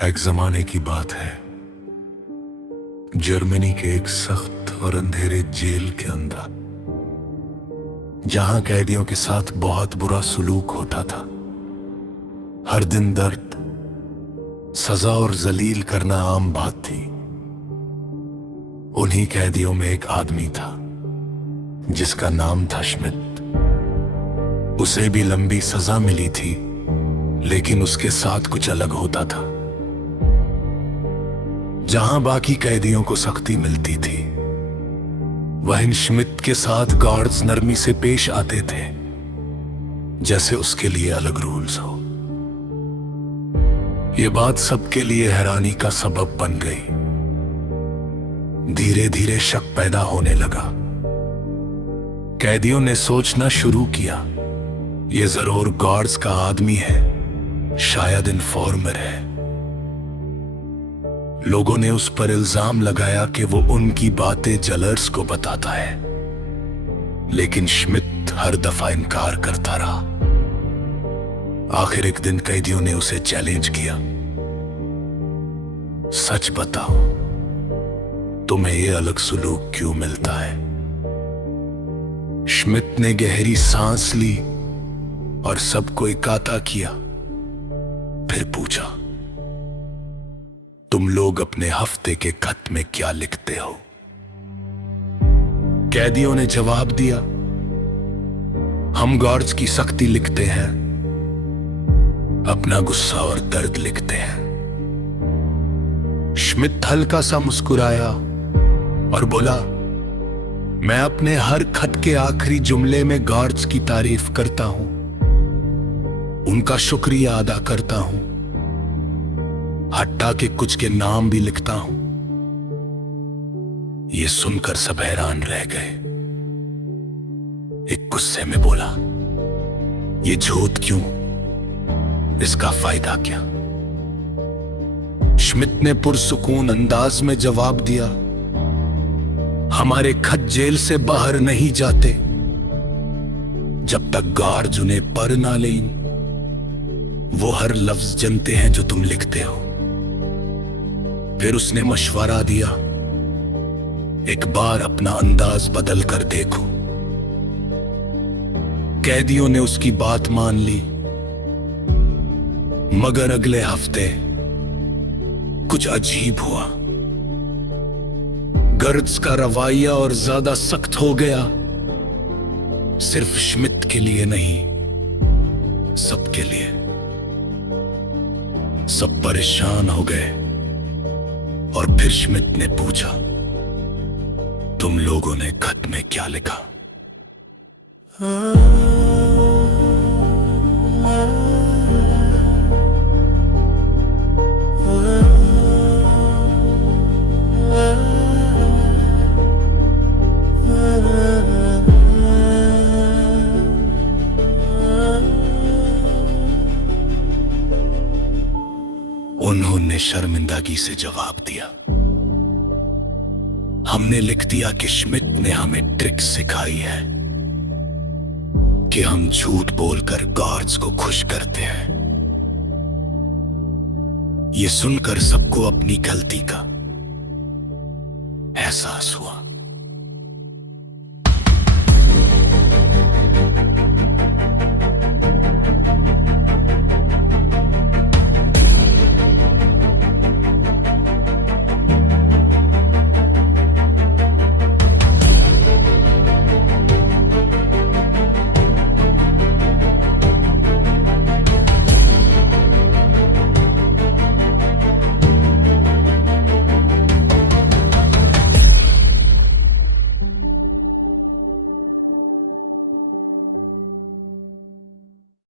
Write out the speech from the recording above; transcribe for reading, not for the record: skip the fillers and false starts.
एक जमाने की बात है। जर्मनी के एक सख्त और अंधेरे जेल के अंदर, जहां कैदियों के साथ बहुत बुरा सुलूक होता था। हर दिन दर्द, सजा और जलील करना आम बात थी। उन्हीं कैदियों में एक आदमी था जिसका नाम था श्मिट। उसे भी लंबी सजा मिली थी, लेकिन उसके साथ कुछ अलग होता था। जहां बाकी कैदियों को सख्ती मिलती थी, वहीं श्मिट के साथ गार्ड्स नरमी से पेश आते थे, जैसे उसके लिए अलग रूल्स हो। ये बात सबके लिए हैरानी का सबब बन गई। धीरे धीरे शक पैदा होने लगा। कैदियों ने सोचना शुरू किया, ये जरूर गार्ड्स का आदमी है, शायद इन्फॉर्मर है। लोगों ने उस पर इल्जाम लगाया कि वो उनकी बातें जेलर्स को बताता है, लेकिन श्मिट हर दफा इनकार करता रहा। आखिर एक दिन कैदियों ने उसे चैलेंज किया, सच बताओ, तुम्हें ये अलग सुलूक क्यों मिलता है? श्मिट ने गहरी सांस ली और सबको इकाता किया। फिर पूछा, तुम लोग अपने हफ्ते के खत में क्या लिखते हो? कैदियों ने जवाब दिया, हम गार्ड्स की सख्ती लिखते हैं, अपना गुस्सा और दर्द लिखते हैं। श्मिट हल्का सा मुस्कुराया और बोला, मैं अपने हर खत के आखिरी जुमले में गार्ड्स की तारीफ करता हूं, उनका शुक्रिया अदा करता हूं, हट्टा के कुछ के नाम भी लिखता हूं। ये सुनकर सब हैरान रह गए। एक गुस्से में बोला, ये झूठ क्यों? इसका फायदा क्या? श्मिट ने पुरसुकून अंदाज में जवाब दिया, हमारे खत जेल से बाहर नहीं जाते जब तक गार्ड्स उन्हें पढ़ ना लें। वो हर लफ्ज जानते हैं जो तुम लिखते हो। फिर उसने मशवरा दिया, एक बार अपना अंदाज बदल कर देखो। कैदियों ने उसकी बात मान ली, मगर अगले हफ्ते कुछ अजीब हुआ। गार्ड्स का रवैया और ज्यादा सख्त हो गया। सिर्फ श्मिट के लिए नहीं, सबके लिए। सब परेशान हो गए और फिर श्मिट ने पूछा, तुम लोगों ने खत में क्या लिखा? उन्होंने शर्मिंदगी से जवाब दिया, हमने लिख दिया कि श्मिट ने हमें ट्रिक सिखाई है कि हम झूठ बोलकर गार्ड्स को खुश करते हैं। ये सुनकर सबको अपनी गलती का एहसास हुआ।